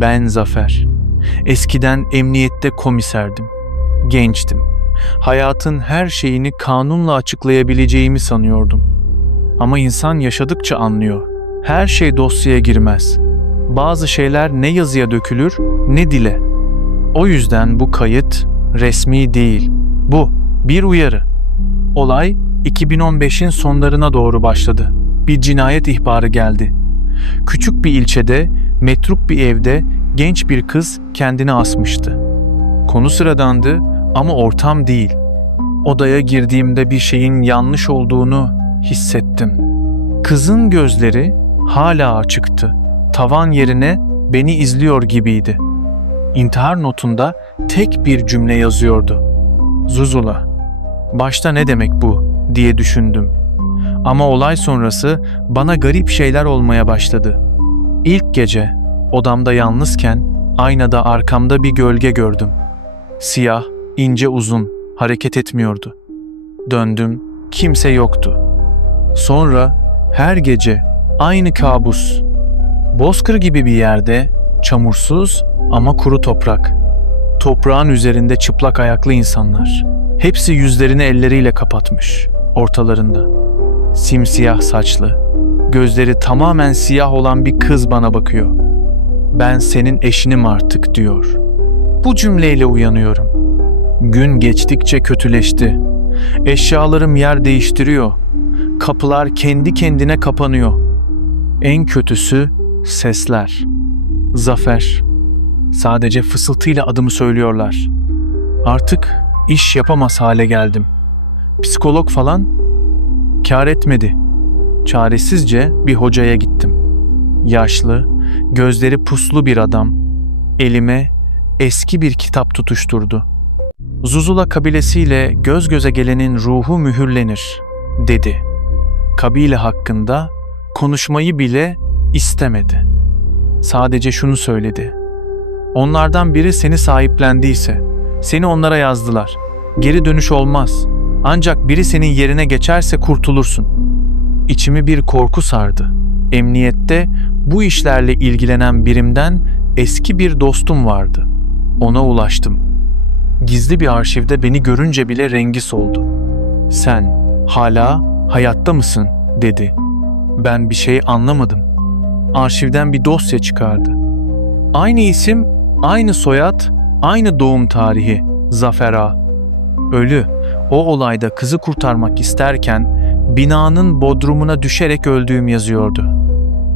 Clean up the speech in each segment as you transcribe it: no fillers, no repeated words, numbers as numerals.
Ben Zafer. Eskiden emniyette komiserdim. Gençtim. Hayatın her şeyini kanunla açıklayabileceğimi sanıyordum. Ama insan yaşadıkça anlıyor. Her şey dosyaya girmez. Bazı şeyler ne yazıya dökülür ne dile. O yüzden bu kayıt resmi değil. Bu bir uyarı. Olay 2015'in sonlarına doğru başladı. Bir cinayet ihbarı geldi. Küçük bir ilçede, metruk bir evde genç bir kız kendini asmıştı. Konu sıradandı ama ortam değil. Odaya girdiğimde bir şeyin yanlış olduğunu hissettim. Kızın gözleri hala açıktı. Tavan yerine beni izliyor gibiydi. İntihar notunda tek bir cümle yazıyordu. Zuzula. Başta ne demek bu diye düşündüm. Ama olay sonrası bana garip şeyler olmaya başladı. İlk gece odamda yalnızken aynada arkamda bir gölge gördüm. Siyah, ince uzun, hareket etmiyordu. Döndüm, kimse yoktu. Sonra her gece aynı kabus. Bozkır gibi bir yerde, çamursuz ama kuru toprak. Toprağın üzerinde çıplak ayaklı insanlar. Hepsi yüzlerini elleriyle kapatmış, ortalarında. Simsiyah saçlı, gözleri tamamen siyah olan bir kız bana bakıyor. Ben senin eşinim artık diyor. Bu cümleyle uyanıyorum. Gün geçtikçe kötüleşti. Eşyalarım yer değiştiriyor. Kapılar kendi kendine kapanıyor. En kötüsü sesler. Zafer. Sadece fısıltıyla adımı söylüyorlar. Artık iş yapamaz hale geldim. Psikolog falan kâr etmedi. Çaresizce bir hocaya gittim. Yaşlı, gözleri puslu bir adam elime eski bir kitap tutuşturdu. Zuzula kabilesiyle göz göze gelenin ruhu mühürlenir, dedi. Kabile hakkında konuşmayı bile istemedi. Sadece şunu söyledi. Onlardan biri seni sahiplendiyse, seni onlara yazdılar. Geri dönüş olmaz. Ancak biri senin yerine geçerse kurtulursun. İçimi bir korku sardı. Emniyette bu işlerle ilgilenen birimden eski bir dostum vardı. Ona ulaştım. Gizli bir arşivde beni görünce bile rengi soldu. Sen hala hayatta mısın? Dedi. Ben bir şey anlamadım. Arşivden bir dosya çıkardı. Aynı isim, aynı soyad, aynı doğum tarihi. Zafer Ağa. Ölü. O olayda kızı kurtarmak isterken binanın bodrumuna düşerek öldüğüm yazıyordu.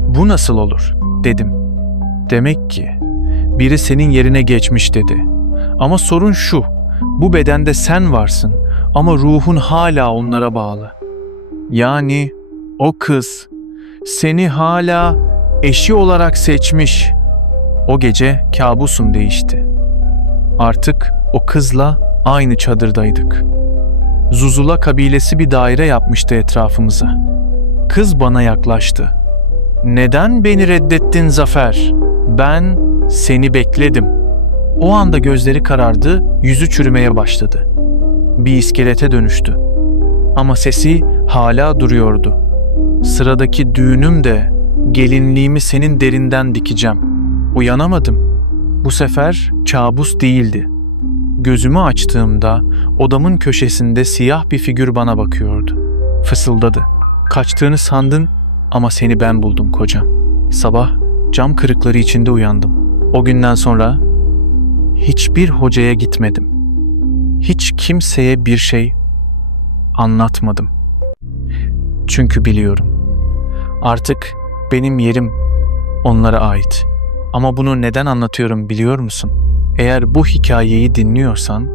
Bu nasıl olur? Dedim. Demek ki biri senin yerine geçmiş dedi. Ama sorun şu, bu bedende sen varsın ama ruhun hala onlara bağlı. Yani o kız seni hala eşi olarak seçmiş. O gece kabusum değişti. Artık o kızla aynı çadırdaydık. Zuzula kabilesi bir daire yapmıştı etrafımıza. Kız bana yaklaştı. Neden beni reddettin Zafer? Ben seni bekledim. O anda gözleri karardı, yüzü çürümeye başladı. Bir iskelete dönüştü. Ama sesi hala duruyordu. Sıradaki düğünümde gelinliğimi senin derinden dikeceğim. Uyanamadım. Bu sefer kabus değildi. Gözümü açtığımda odamın köşesinde siyah bir figür bana bakıyordu. Fısıldadı. Kaçtığını sandın ama seni ben buldum kocam. Sabah cam kırıkları içinde uyandım. O günden sonra hiçbir hocaya gitmedim. Hiç kimseye bir şey anlatmadım. Çünkü biliyorum. Artık benim yerim onlara ait. Ama bunu neden anlatıyorum biliyor musun? Eğer bu hikayeyi dinliyorsan,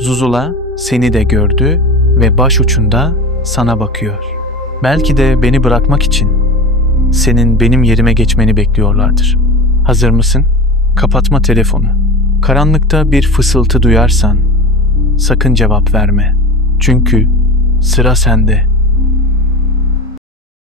Zuzula seni de gördü ve başucunda sana bakıyor. Belki de beni bırakmak için senin benim yerime geçmeni bekliyorlardır. Hazır mısın? Kapatma telefonu. Karanlıkta bir fısıltı duyarsan sakın cevap verme. Çünkü sıra sende.